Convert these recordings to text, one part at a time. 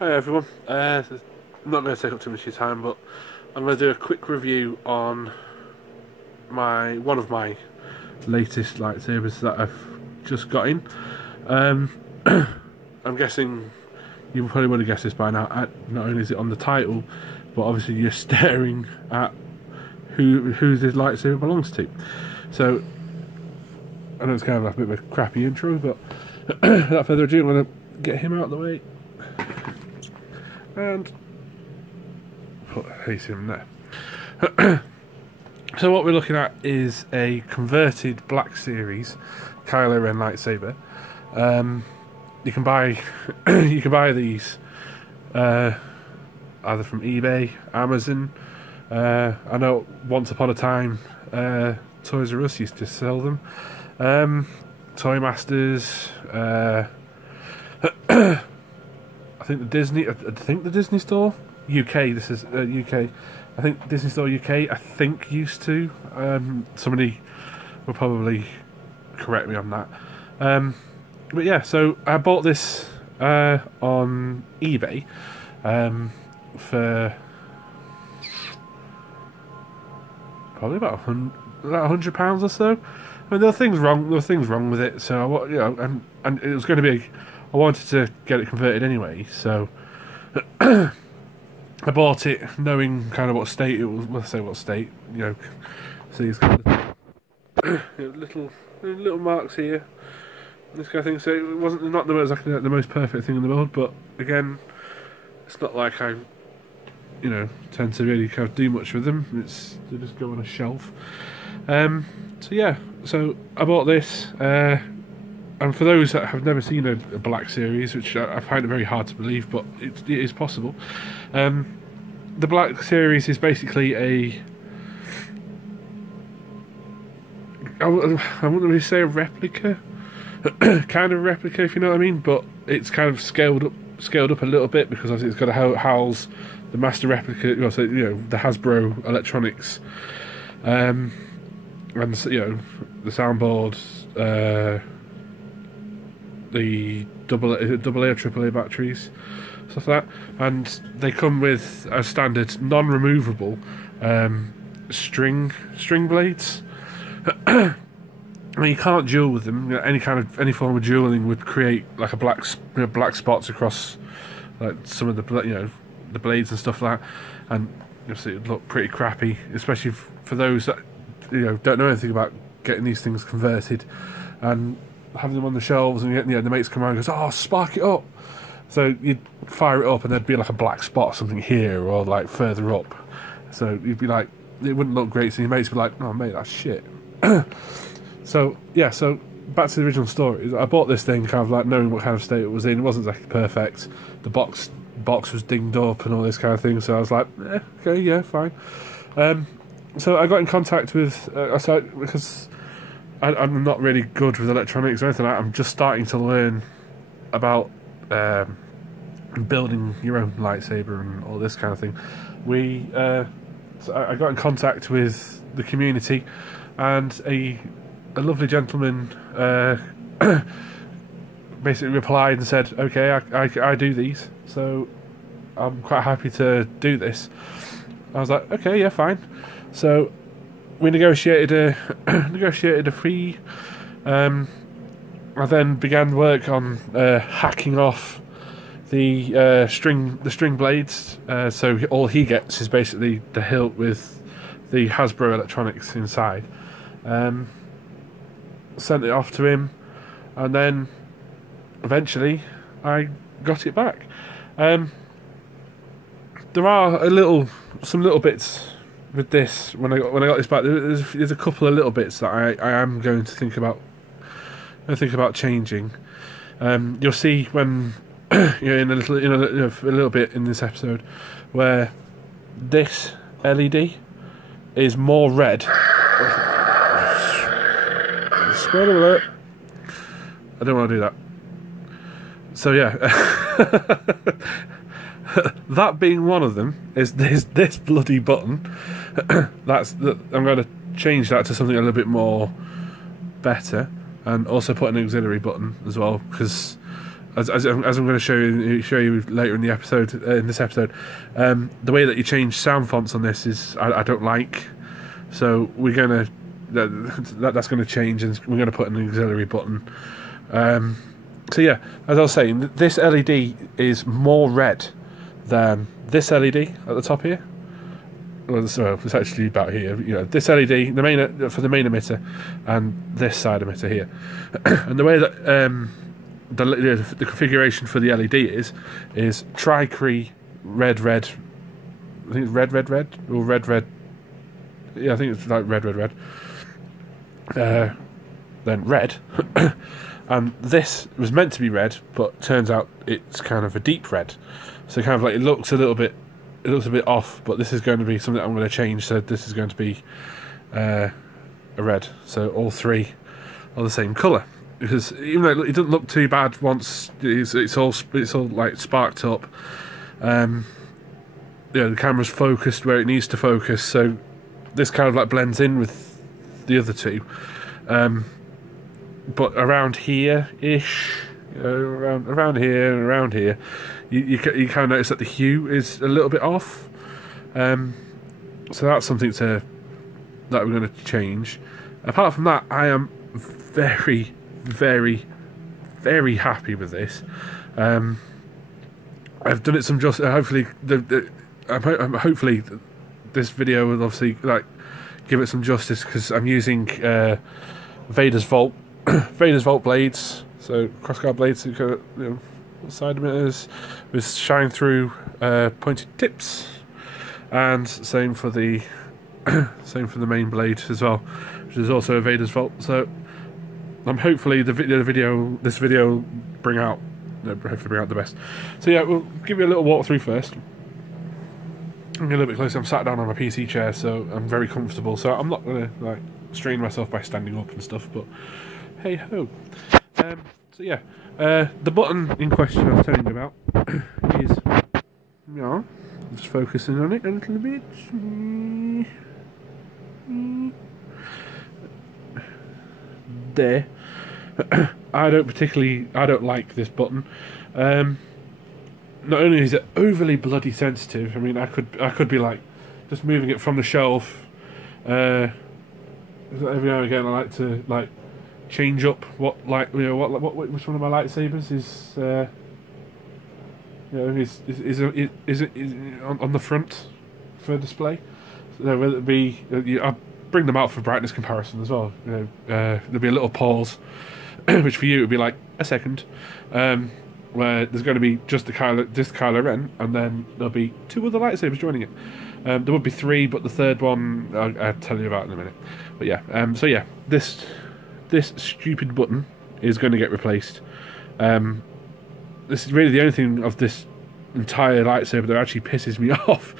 Hi everyone, I'm not going to take up too much of your time, but I'm going to do a quick review on one of my latest lightsabers that I've just got in. I'm guessing you probably would have guessed this by now. Not only is it on the title, but obviously you're staring at who this lightsaber belongs to. So I know it's kind of like a bit of a crappy intro, but without further ado, I'm going to get him out of the way and put him there. So what we're looking at is a converted Black Series Kylo Ren lightsaber. You can buy these either from eBay, Amazon. I know once upon a time Toys R Us used to sell them. Toy Masters. I think the Disney Store UK. This is UK. I think Disney Store UK. I think used to. Somebody will probably correct me on that. But yeah, so I bought this on eBay for probably about £100 or so. I mean, there were things wrong with it. So and it was going to be. I wanted to get it converted anyway, so I bought it knowing kind of what state it was. Let's say what state, See, it's got little marks here, this kind of thing. So it wasn't not exactly the most perfect thing in the world, but again, it's not like I, tend to really kind of do much with them. They just go on a shelf. So yeah, so I bought this. And for those that have never seen a Black Series, which I find it very hard to believe, but it is possible, the Black Series is basically I wouldn't really say a replica, kind of a replica, if you know what I mean, but it's kind of scaled up a little bit, because obviously it's got to house the master replica, the Hasbro electronics, and the soundboard, the AA or AAA batteries, stuff like that, and they come with a standard non-removable string blades. I mean, you can't duel with them. Any form of dueling would create like a black spots across like some of the blades and stuff like that, and it would look pretty crappy, especially for those that don't know anything about getting these things converted and having them on the shelves, and the mates come around and goes, "Oh, spark it up." So you'd fire it up and there'd be like a black spot or something here, or like further up. So you'd be like, it wouldn't look great. So your mates would be like, "Oh mate, that's shit." So yeah, so back to the original story. I bought this thing kind of like knowing what kind of state it was in. It wasn't exactly perfect. The box was dinged up and all this kind of thing. So I was like, okay, yeah, fine. So I got in contact with because I'm not really good with electronics or anything like that. I'm just starting to learn about building your own lightsaber and all this kind of thing. So I got in contact with the community, and a lovely gentleman basically replied and said, "Okay, I do these, so I'm quite happy to do this." I was like, "Okay, yeah, fine." So we negotiated a fee. I then began work on hacking off the string blades. So all he gets is basically the hilt with the Hasbro electronics inside. Sent it off to him, and then eventually I got it back. There are some little bits with this. When I got this back, there's a couple of little bits that I am going to think about changing. You'll see when in a little bit in this episode where this LED is more red. Spoiler alert! I don't want to do that. So yeah, that being one of them is this bloody button. I'm going to change that to something a little bit more better, and also put an auxiliary button as well, because as I'm going to show you later in the episode, the way that you change sound fonts on this is I don't like. So we're gonna that's going to change, and we're going to put an auxiliary button. So yeah, as I was saying, this LED is more red than this LED at the top here. Well, so it's actually about here. You know, this LED, the main for the main emitter, and this side emitter here. And the way that the configuration for the LED is Cree Red. I think it's red or red. Yeah, I think it's like red. Then red. And this was meant to be red, but turns out it's kind of a deep red. So kind of like it looks a bit off, but this is going to be something I'm going to change. So this is going to be a red. So all three are the same colour, because even though it doesn't look too bad once it's all like sparked up. The camera's focused where it needs to focus, so this kind of like blends in with the other two. But around here-ish, around here, you kind of notice that the hue is a little bit off. So that's something that we're going to change. Apart from that, I am very, very, very happy with this. I've done it some justice. Hopefully, hopefully this video will obviously like give it some justice, because I'm using Vader's Vault blades, so Crossguard blades, side emitters with shine through pointed tips, and same for the main blade as well, which is also a Vader's Vault. So I'm hopefully this video will bring out the best. So yeah, we'll give you a little walkthrough first. I'm a little bit closer. I'm sat down on a PC chair, so I'm very comfortable. So I'm not gonna like strain myself by standing up and stuff. But hey ho. So yeah, the button in question I was telling you about is, I'm just focusing on it a little bit. There. I don't like this button. Not only is it overly bloody sensitive, I mean, I could be like just moving it from the shelf. Every now and again, I like to like change up which one of my lightsabers is on the front for display. So whether it be, I bring them out for brightness comparison as well. There'll be a little pause, which for you would be like a second, where there's going to be just this Kylo Ren, and then there'll be two other lightsabers joining it. There would be three, but the third one I'll tell you about in a minute. But yeah, so yeah, this stupid button is going to get replaced. This is really the only thing of this entire lightsaber that actually pisses me off,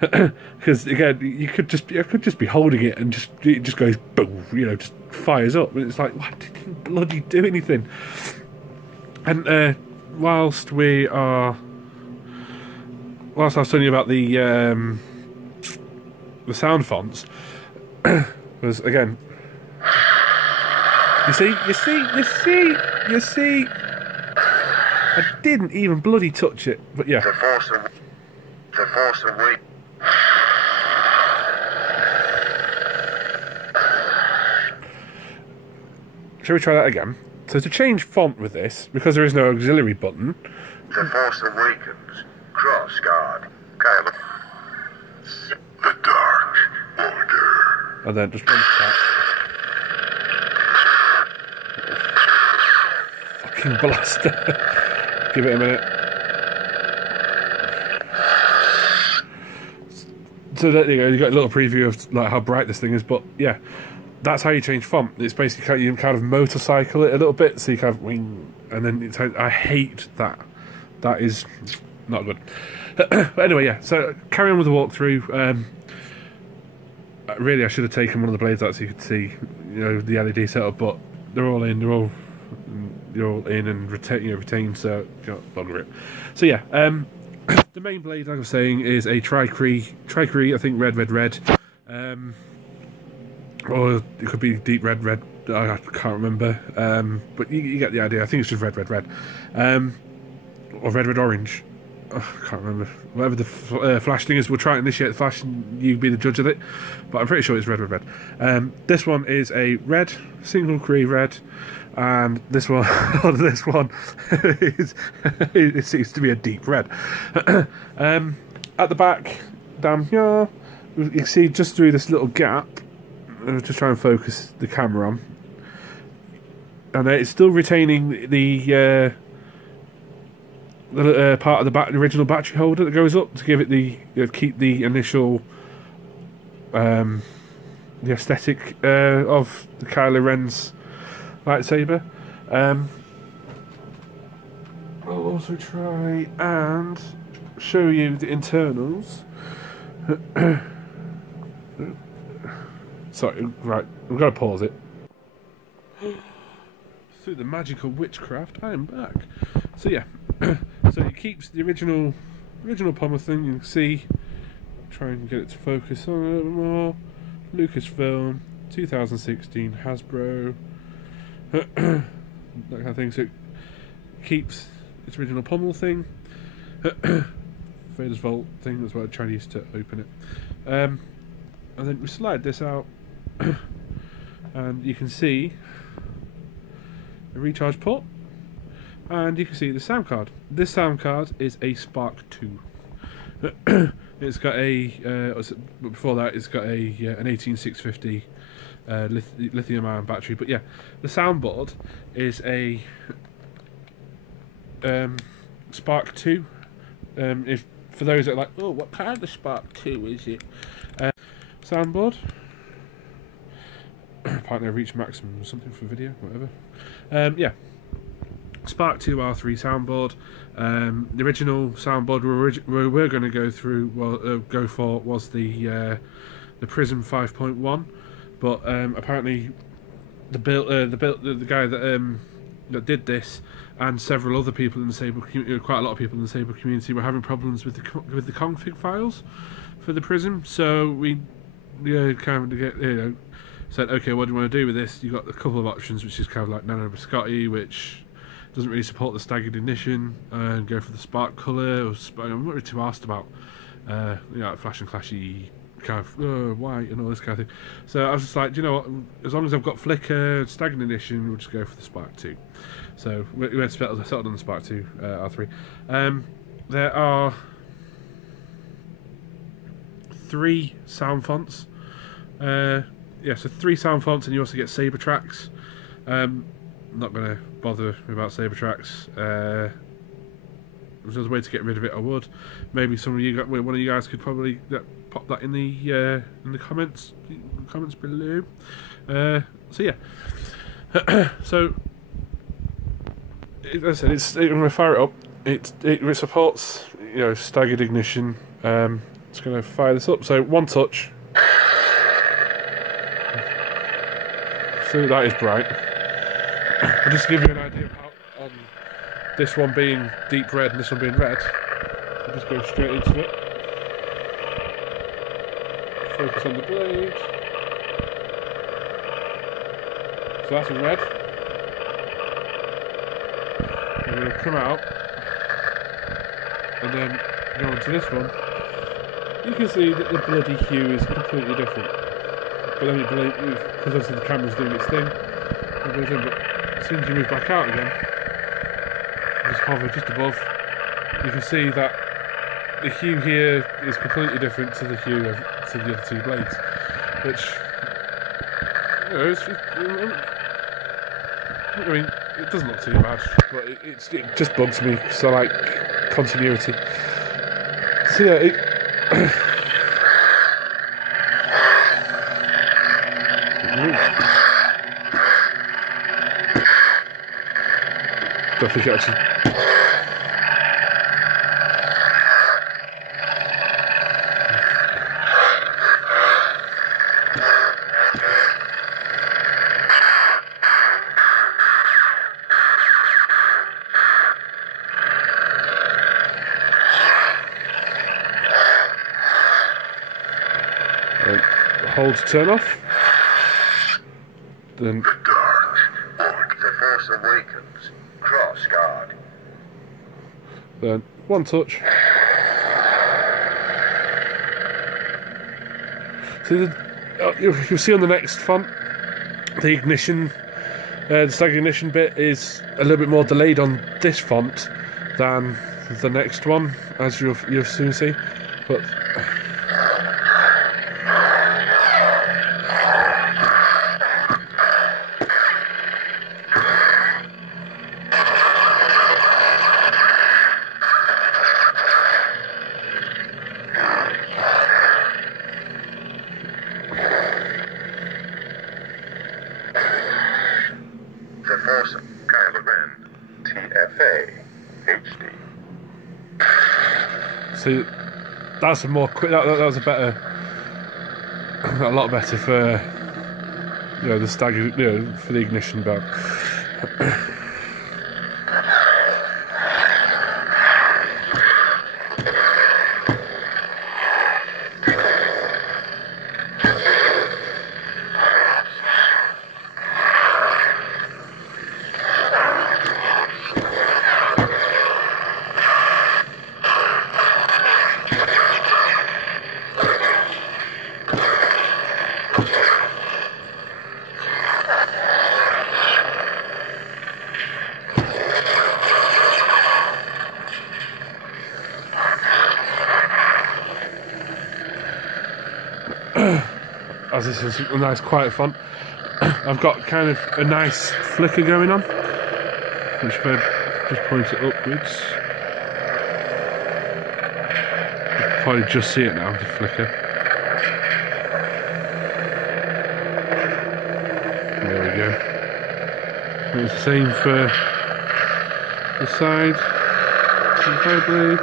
because again, I could just be holding it and it just goes boom, just fires up, and it's like, why didn't bloody do anything? And whilst I was telling you about the sound fonts, was again, you see, I didn't even bloody touch it, but yeah. The force away. Shall we try that again? So to change font with this, because there is no auxiliary button. The Force Awakens. Crossguard. Kylo. The Dark Order. And then just one tap. Fucking blaster. Give it a minute. So there you go. You got a little preview of like how bright this thing is, but yeah. That's how you change font. It's basically you kind of motorcycle it a little bit, so you kind of wing, and then I hate that. That is not good. But anyway, yeah. So carry on with the walkthrough. Really, I should have taken one of the blades out so you could see, the LED setup. But they're all in. They're all in and retained. So bugger it. So yeah. The main blade, like I was saying, is a Cree. I think red. Or it could be deep red. I can't remember, but you get the idea. I think it's just red, red, red, or red, red, orange. Oh, I can't remember. Whatever the flash thing is, we'll try and initiate the flash and you be the judge of it. But I'm pretty sure it's red, red, red. This one is a red, single Cree Red, and this one, this one is it seems to be a deep red. At the back, down here, you can see just through this little gap. I'll just try and focus the camera on, and it's still retaining the part of the original battery holder that goes up to give it the keep the initial the aesthetic of the Kylo Ren's lightsaber. I'll also try and show you the internals. Sorry, right, we've got to pause it. Through the magical witchcraft, I am back. So yeah, so it keeps the original pommel thing. You can see, try and get it to focus on a little more. Lucasfilm, 2016, Hasbro, that kind of thing. So it keeps its original pommel thing. Vader's Vault thing, that's what I tried to use to open it. And then we slide this out, and you can see a recharge port, and you can see the sound card. This sound card is a Spark 2. It's got a before that it's got a an 18650 lithium ion battery. But yeah, the soundboard is a Spark 2. If for those that are like, oh, what kind of Spark 2 is it? Soundboard. Apparently I reached maximum or something for video, whatever. Yeah, Spark 2 R3 Soundboard. The original soundboard we were going to go through, go for was the Prism 5.1, but apparently the guy that did this and several other people in the Saber community, quite a lot of people in the Saber community, were having problems with the config files for the Prism. So we kind of said, okay, what do you want to do with this? You've got a couple of options, which is kind of like Nano Biscotti, which doesn't really support the staggered ignition, and go for the spark colour. I'm not really too asked about like flash and clashy kind of white and all this kind of thing. So I was just like, do you know what, as long as I've got flicker, staggered ignition, we'll just go for the Spark 2. So we went settled on the Spark 2 R3. There are 3 sound fonts. Yeah, so 3 sound fonts, and you also get Saber Trax. I'm not going to bother about Saber Trax. If there's a way to get rid of it, I would. Maybe some of you, one of you guys, could probably pop that in the comments below. So yeah, so as I said, I'm going to fire it up. It supports staggered ignition. It's going to fire this up. So one touch. So that is bright. I'll just give you an idea of how this one being deep red and this one being red. I'll just go straight into it. Focus on the blade. So that's a red. And we'll come out and then go on to this one. You can see that the bloody hue is completely different. But then because obviously the camera's doing its thing, but as soon as you move back out again, just hover just above, you can see that the hue here is completely different to the hue to the other 2 blades, which I mean, it doesn't look too bad, but it just bugs me. So like continuity. So yeah, don't think it actually. Hold to turn off. Then Force Awakens, Crossguard. Then one touch. So you'll see on the next font, the ignition, the stag ignition bit is a little bit more delayed on this font than the next one, as you'll soon see. But The Force Kylo Ren TFA HD. see, that's a more quick. That was a better, a lot better for the stag, for the ignition belt. As this is a nice quiet font, I've got kind of a nice flicker going on, which if I just point it upwards, you can probably just see it now, the flicker. There we go. And it's the same for the side blade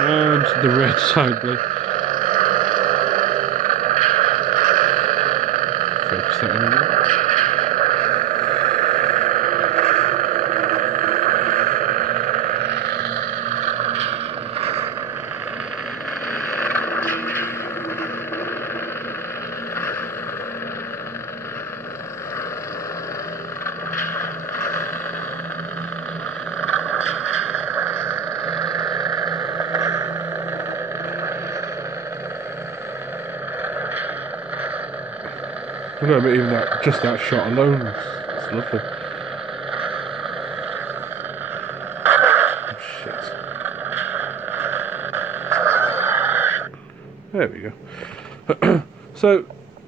and the red side blade. Focus that in a minute. No, but even just that shot alone, it's lovely. Oh, shit. There we go. So,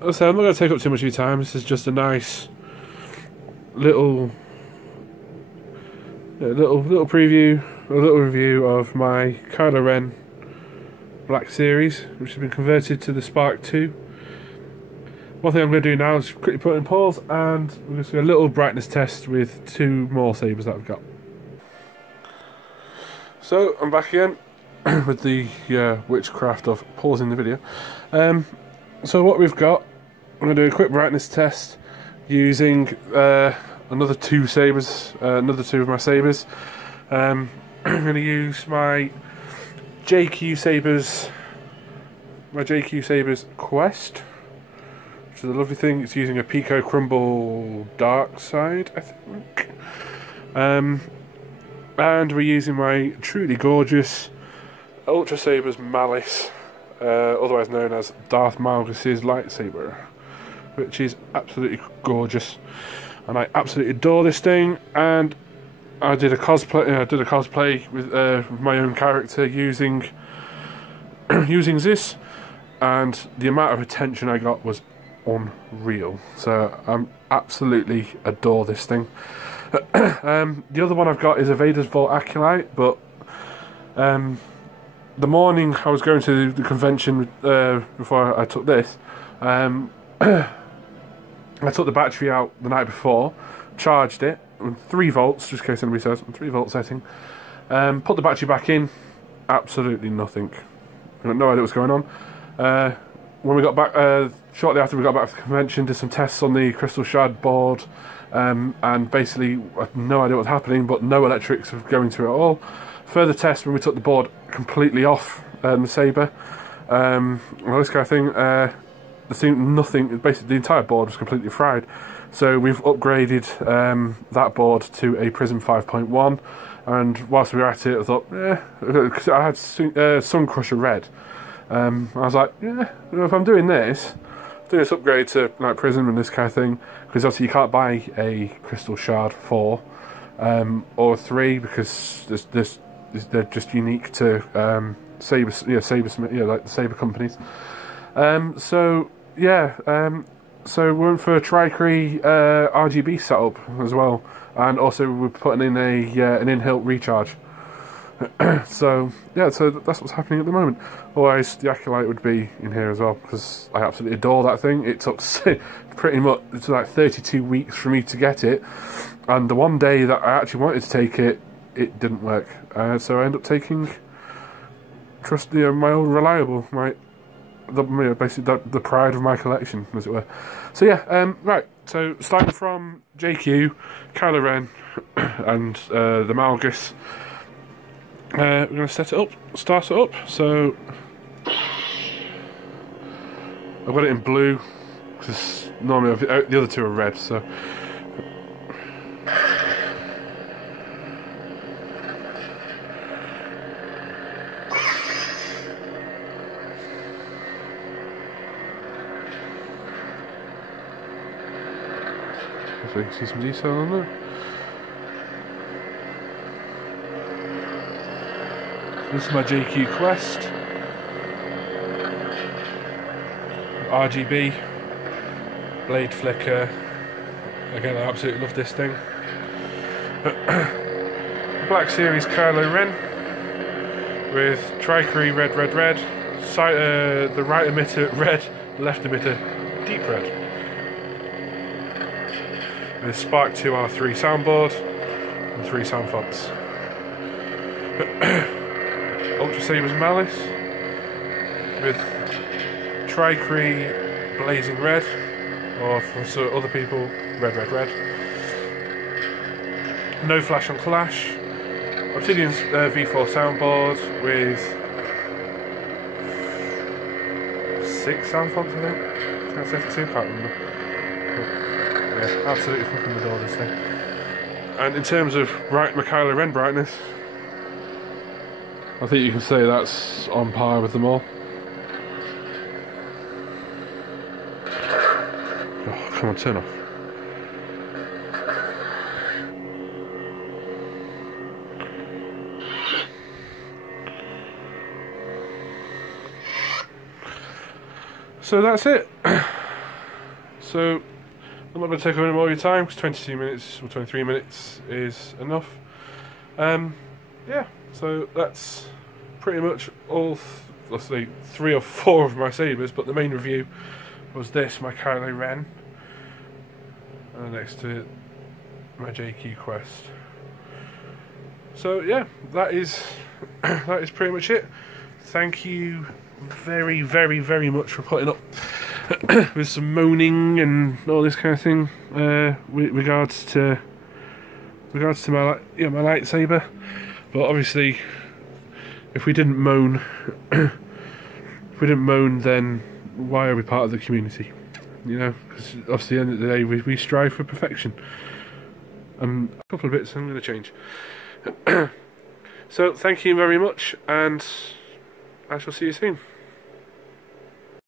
as I say, I'm not going to take up too much of your time. This is just a nice little preview, a little review of my Kylo Ren Black Series, which has been converted to the Spark 2. One thing I'm going to do now is quickly put in pause, and we're going to do a little brightness test with two more sabers that I've got. So I'm back again with the witchcraft of pausing the video. So what we've got, I'm going to do a quick brightness test using another two sabers, another two of my sabers. I'm going to use my JQ Sabers Quest. Which is a lovely thing. It's using a Pico Crumble Dark Side, I think. And we're using my truly gorgeous Ultra Sabers Malice, otherwise known as Darth Malgus's lightsaber, which is absolutely gorgeous, and I absolutely adore this thing. And I did a cosplay with my own character using this, and the amount of attention I got was unreal. So I absolutely adore this thing. The other one I've got is a Vader's Vault Acolyte, but the morning I was going to the convention before I took this, I took the battery out the night before, charged it on 3 volts, just in case anybody says, 3 volt setting, put the battery back in, absolutely nothing. I had no idea what's going on. When we got back, shortly after we got back to the convention, did some tests on the Crystal Shard board, and basically I had no idea what was happening, but no electrics were going through at all. Further tests when we took the board completely off the Saber, all this kind of thing. nothing. Basically, the entire board was completely fried. So we've upgraded that board to a Prism 5.1, and whilst we were at it, I thought, because I had Sun Crusher Red. I was like, yeah, if I'm doing this, do this upgrade to like Prism and this kind of thing, because obviously you can't buy a Crystal Shard 4 or 3 because they're just unique to Saber, like the Saber companies. So yeah. So we went for a Cree RGB setup as well, and also we're putting in an in-hilt recharge. So yeah, so that's what's happening at the moment. Otherwise, the Acolyte would be in here as well because I absolutely adore that thing. It took pretty much like 32 weeks for me to get it, and the one day that I actually wanted to take it, it didn't work. So I ended up taking my old reliable, basically the pride of my collection, as it were. So yeah, right. So starting from JQ, Kylo Ren, and the Malgus, we're going to start it up. So I've got it in blue because normally the other two are red. So. So you can see some detail on there. This is my JQ Quest. RGB, blade flicker. Again, I absolutely love this thing. Black Series Kylo Ren with Cree Red, the right emitter red, left emitter deep red. With Spark 2 R3 Soundboard and 3 Soundfonts. Ultra Saber's Malice with Cree Blazing Red, or for other people, red. No Flash on Clash. Obsidian's V4 Soundboard with 6 Soundfonts, I think. I said it too, can't remember. Yeah, absolutely fucking adore this thing. And in terms of my Kylo Ren brightness, I think you can say that's on par with them all. Oh, come on, turn off. So that's it. So I'm not going to take up any more of your time because 22 minutes or 23 minutes is enough. Yeah, so that's pretty much all, let's say 3 or 4 of my sabers, but the main review was this, my Kylo Ren, and next to it, my JQ Quest. So yeah, that is pretty much it. Thank you very, very, very much for putting up with some moaning and all this kind of thing with regards to my lightsaber. But obviously, if we didn't moan, then why are we part of the community? You know, because obviously at the end of the day we strive for perfection. A couple of bits I'm going to change. So thank you very much, and I shall see you soon.